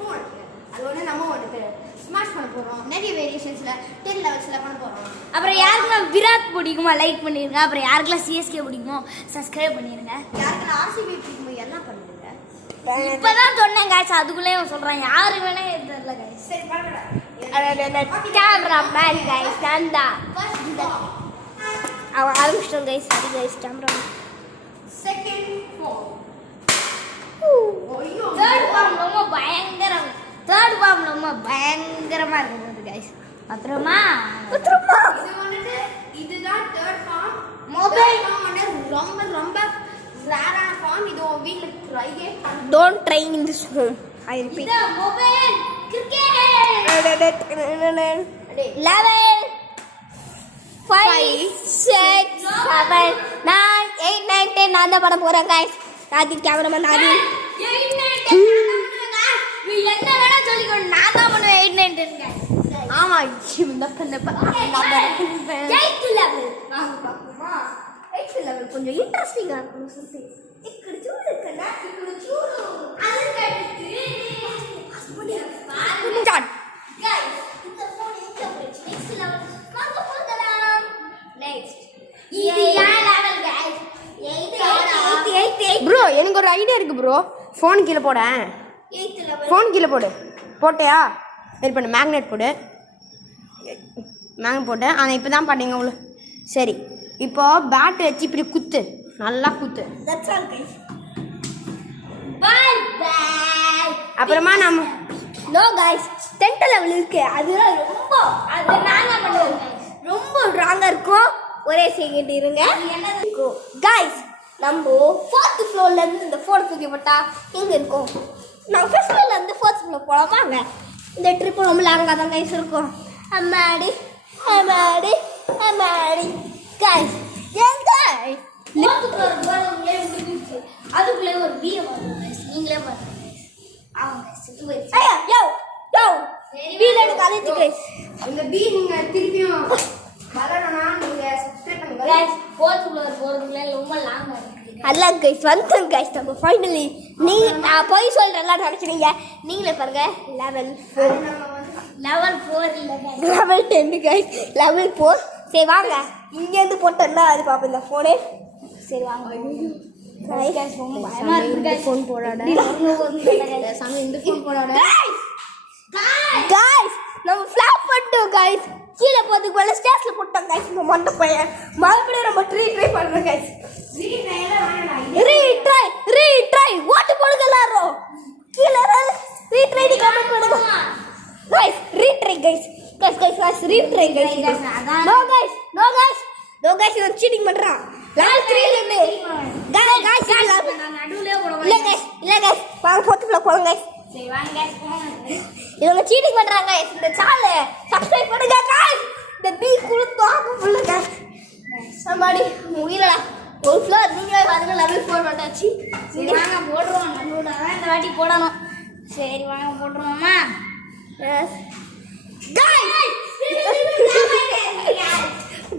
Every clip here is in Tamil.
ஃபோன் அது ஒன்று நம்ம ஒன்று ஸ்மாஷ் பண்ண போகிறோம். நிறைய வேரியேஷன்ஸில் 10 லெவல்ஸில் பண்ண போகிறோம். அப்புறம் யாருக்கெல்லாம் விராட் பிடிக்குமோ லைக் பண்ணிடுங்க. அப்புறம் யாருக்கெல்லாம் சிஎஸ்கே பிடிக்குமோ சப்ஸ்கிரைப் பண்ணிடுங்க. யாருக்கெல்லாம் ஆர்சிபி பிடிக்குமோ எல்லாம் பண்ணுங்க. இப்போதான் சொன்னேன் காய்ச்சி, அதுக்குள்ளேயே சொல்கிறேன். யாரு வேணா தெரியல காய்ச்சி. சரி பண்ணுறேன். கேமரா மேன் கைஸ் நான் தான் அவன் ஆரம்பிச்சிட்டோம் கைஸ். அது guys camera second phone. Third form ரொம்ப பயங்கரம். தேர்ட் ஃபார்ம் ரொம்ப பயங்கரமாக இருக்குது கைஸ். பத்திரமா இது வந்துட்டு இதுதான் தேர்ட் ஃபார்ம். மொபைல் வந்து ரொம்ப ரொம்ப ரேரான ஃபார்ம். இது உன் வீட்டில் ட்ரையே don't try in this home. I repeat. Mobile cricket 11 5 6 7 9 8 9 10 நான் தான் படம் போறேன் गाइस. நாதி கேமராமேன் நாதி 8 9 10 நீ என்ன வேணா சொல்லிக்கோ. நான் தான் பண்ணுவேன் 8 9 10 गाइस. ஆமா இந்த பண்ணப்ப நான் 8th level நான் பாக்குமா. 8th level கொஞ்சம் இன்ட்ரஸ்டிங்கா இருக்கும். சொல்லி ఇక్కడ చూడు కన్నా ఇక్కడ చూడు அது கட்டுக்கு ஸ்டார்ட் गाइस. இந்த ஃபோன் எங்க போச்சு? நெக்ஸ்ட் லெவல் வாங்க போகலாம். நெக்ஸ்ட் இது யார் லெவல் गाइस? 8 ப்ரோ எனக்கு ஒரு ஐடியா இருக்கு ப்ரோ. ஃபோன் கீழே போட. 8th level ஃபோன் கீழே போடு. போட்டியா? வெயிட் பண்ணு. மேக்னெட் போடு. மேக்னெட் போட்டு ஆனால் இப்போ தான் பண்ணீங்க அவ்வளோ. சரி இப்போ பேட் வச்சு இப்படி குத்து. நல்லா குத்து. That's all guys. Bye bye. அப்புறமா நம்ம நோ गाइस 10th level இருக்கு. அது ரொம்ப அது நாங்க பண்ணுவோம் गाइस. ரொம்ப ராங்கா இருக்கும். ஒரே செகண்ட் இருங்க. गाइस நம்ம 4th ஃப்ளோர்ல இருந்து இந்த ஃபோன் தூக்கி போட்டா எங்க இருக்கும்? நான் ஃபர்ஸ்ட் ஃப்ளோர்ல இருந்து 4th ஃப்ளோர் போலாமாங்க? இந்த ட்ரிப் ரொம்ப லாங்கா தான் गाइस இருக்கும். அம்மாடி அம்மாடி அம்மாடி गाइस எங்க 4th ஃப்ளோர் போறவங்களே முடிஞ்சிச்சு. அதுக்குள்ளே ஒரு வீ வரும் गाइस. நீங்களே பாருங்க गाइस. ஆமா गाइस இது வெயிட். ஐயா யோ யோ வீல எனக்கு அழைச்சு गाइस. இந்த பி நீங்க திருப்பியும் வரணும்னா நீங்க சப்ஸ்கிரைப் பண்ணுங்க गाइस. 4th ஃப்ளோர் போறதுக்குள்ளே ரொம்ப லாங்கா இருக்கு. அல்ல गाइस வந்துங்க गाइस. நம்ம ஃபைனலி நீங்க நான் போய் சொல்றேன்ல நினைச்சீங்க. நீங்களே பாருங்க லெவல் 4 லெவல் 4 இல்ல गाइस லெவல் 10 गाइस லெவல் 4. சரி வாங்க இங்க இருந்து போட்டேன்னா அது பாப்போம் இந்த ஃபோனே. சரி வாங்க गाइस ரொம்ப பயமா இருக்கு गाइस. ஃபோன் போடாத சாமி இந்த ஃபோன் போடாத गाइस நம்ம ஃபிளாப் பண்ணிட்டோம் गाइस. கீழ போறதுக்கு மேல ஸ்டேஜ்ல போட்டோம் गाइस. இந்த மண்ட பையன் மறுபடியும் நம்ம ட்ரை பண்றோம் गाइस. ரீட்ரை ஓட்டு போடுங்க எல்லாரும். கீழ ரீட்ரை டி கமெண்ட் பண்ணுங்க guys. Retry guys retry guys. No guys இவன் சீட்டிங் பண்றான். லெவல் 3 ல இருந்து गाइस நான் நடுவுலயே போடுவேன். இல்ல गाइस வாங்க 4th ஃப்ளோர் போலாம் गाइस. சரி வாங்க गाइस போலாம். இவங்க சீட்டிங் பண்றாங்க गाइस. இந்த சேனலை சப்ஸ்கிரைப் பண்ணுங்க गाइस. இந்த பீ குளு தாக்கு புள்ள गाइस. சம்பாடி முயலடா ஒரு ஃப்ளோர் நீங்களே பாருங்க. லெவல் 4 வந்தாச்சு. சரி வாங்க போடுறோம். நம்மளோட இந்த வாட்டி போடணும். சரி வாங்க போடுறோம்மா. எஸ்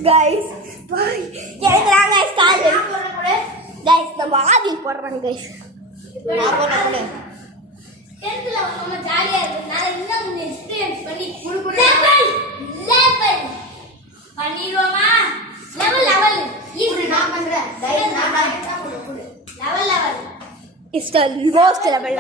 गाइस பை கேக்குறாங்க ஸ்டார்ட் गाइस. நம்ம ஆதி போடுறாங்க गाइस. நான் போறேன். 10th லெவல் நம்ம ஜாலியா இருக்கனால இன்னும் எக்ஸ்பீரியன்ஸ் பண்ணி லெவல் பண்ணிடுவோமா? லெவல் இது நான் பண்றேன். நான் டைரக்டா போடு. Level is the most level.